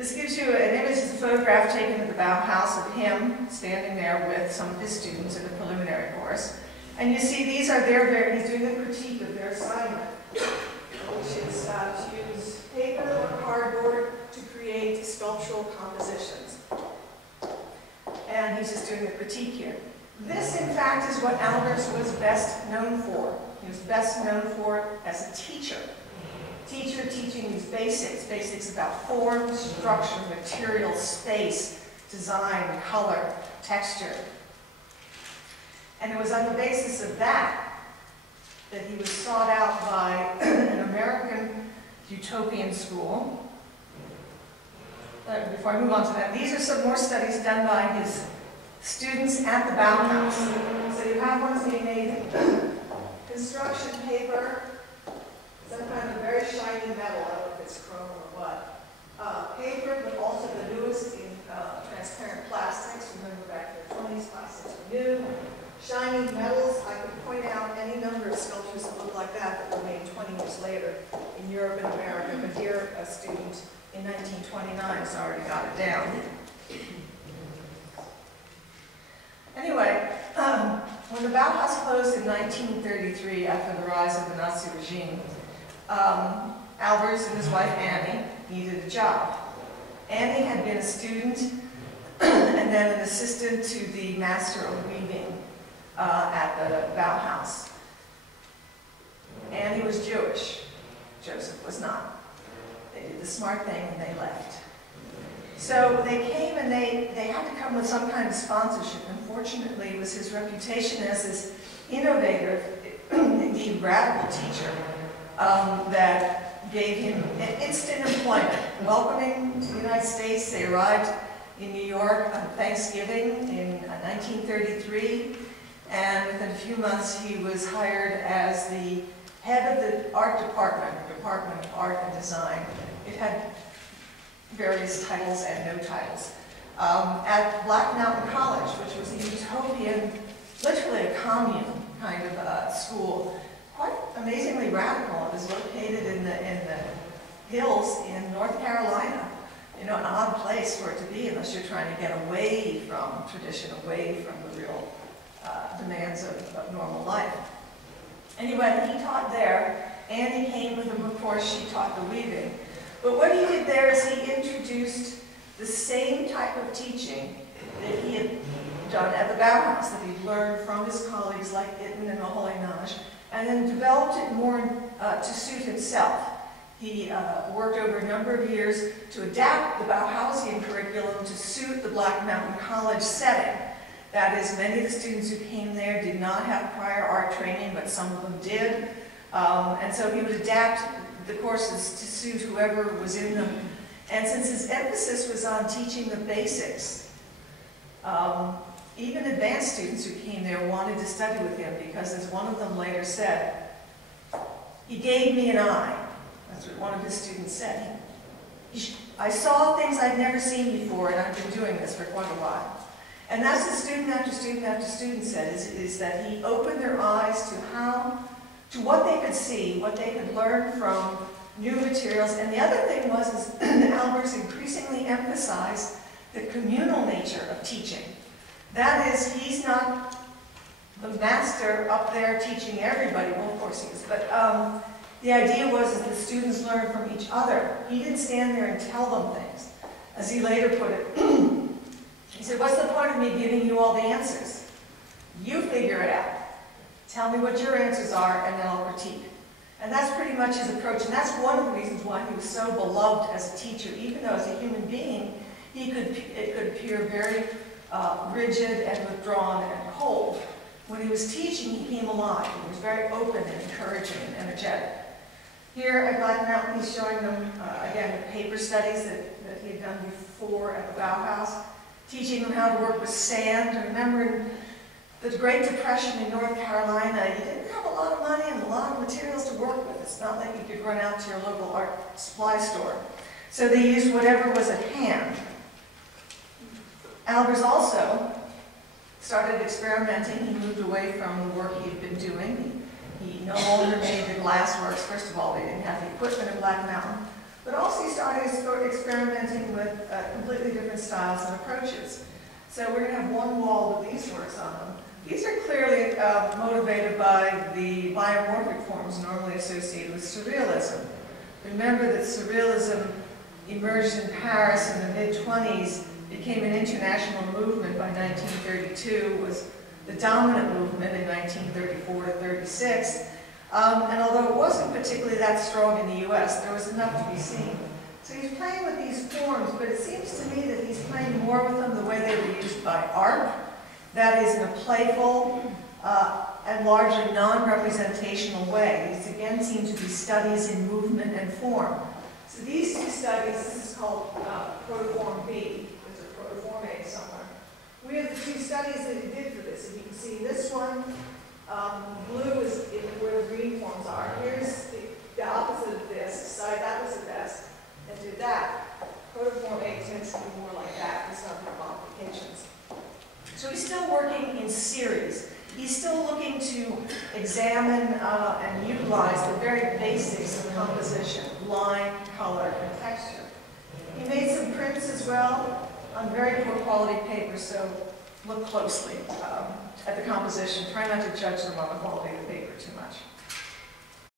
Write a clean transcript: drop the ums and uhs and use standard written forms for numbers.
This gives you an image, it's a photograph taken at the Bauhaus of him standing there with some of his students in the preliminary course. And you see these are he's doing a critique of their assignment, which is to use paper or cardboard to create sculptural compositions. And he's just doing a critique here. This, in fact, is what Albers was best known for. He was best known for it as a teacher. Teacher teaching these basics about form, structure, material, space, design, color, texture. And it was on the basis of that that he was sought out by an American utopian school. Before I move on to that, these are some more studies done by his students at the Bauhaus. So you have ones being made in construction paper, some kind of very shiny metal, I don't know if it's chrome or what. Paper, but also the newest in transparent plastics. Remember back in the 20s, plastics were new. Shiny metals, I could point out any number of sculptures that look like that were made 20 years later in Europe and America. But here, a student in 1929 has already got it down. Anyway, when the Bauhaus closed in 1933 after the rise of the Nazi regime, Albers and his wife Annie needed a job. Annie had been a student and then an assistant to the master of weaving at the Bauhaus. Annie was Jewish. Joseph was not. They did the smart thing and they left. So they came and they had to come with some kind of sponsorship. Unfortunately, it was his reputation as this innovative, indeed radical teacher that gave him instant employment. Welcoming to the United States, they arrived in New York on Thanksgiving in 1933, and within a few months he was hired as the head of the art department, Department of Art and Design. It had various titles and no titles. At Black Mountain College, which was a utopian, literally a commune kind of school, quite amazingly radical. It was located in the hills in North Carolina. You know, an odd place for it to be unless you're trying to get away from tradition, away from the real demands of normal life. Anyway, he taught there. Annie came with him, of course, she taught the weaving. But what he did there is he introduced the same type of teaching that he had done at the Bauhaus, that he'd learned from his colleagues like Itten and Maholy-Nagy, and then developed it more to suit himself. He worked over a number of years to adapt the Bauhausian curriculum to suit the Black Mountain College setting. That is, many of the students who came there did not have prior art training, but some of them did. And so he would adapt the courses to suit whoever was in them. And since his emphasis was on teaching the basics, even advanced students who came there wanted to study with him because, as one of them later said, he gave me an eye. That's what one of his students said. I saw things I'd never seen before, and I've been doing this for quite a while. And that's what student after student after student said, is that he opened their eyes to what they could see, what they could learn from new materials. And the other thing was that Albers increasingly emphasized the communal nature of teaching. That is, he's not the master up there teaching everybody. Well, of course he is, but the idea was that the students learned from each other. He didn't stand there and tell them things. As he later put it, he said, what's the point of me giving you all the answers? You figure it out. Tell me what your answers are, and then I'll critique. And that's pretty much his approach, and that's one of the reasons why he was so beloved as a teacher. Even though as a human being, it could appear very rigid and withdrawn and cold. When he was teaching, he came alive. He was very open and encouraging and energetic. Here at Black Mountain, he's showing them, again, the paper studies that he had done before at the Bauhaus, teaching them how to work with sand. Remember, in the Great Depression in North Carolina, you didn't have a lot of money and a lot of materials to work with. It's not like you could run out to your local art supply store. So they used whatever was at hand. Albers also started experimenting. He moved away from the work he had been doing. He no longer made the glassworks. First of all, they didn't have the equipment at Black Mountain. But also he started experimenting with completely different styles and approaches. So we're going to have one wall with these works on them. These are clearly motivated by the biomorphic forms normally associated with surrealism. Remember that surrealism emerged in Paris in the mid-20s, became an international movement by 1932, was the dominant movement in 1934 to 36. And although it wasn't particularly that strong in the US, there was enough to be seen. So he's playing with these forms, but it seems to me that he's playing more with them the way they were used by art. That is, in a playful and largely non-representational way. These again seem to be studies in movement and form. So these two studies, this is called protoform B. There's a protoform A somewhere. We have the two studies that he did for this. If you can see this one, blue is where the green forms are. Here's the opposite of this, decide that was the best, and did that. Protoform A tends to be more like that. There's no complications. So he's still working in series. He's still looking to examine and utilize the very basics of composition, line, color, and texture. He made some prints as well on very poor quality paper, so look closely at the composition. Try not to judge them on the quality of the paper too much.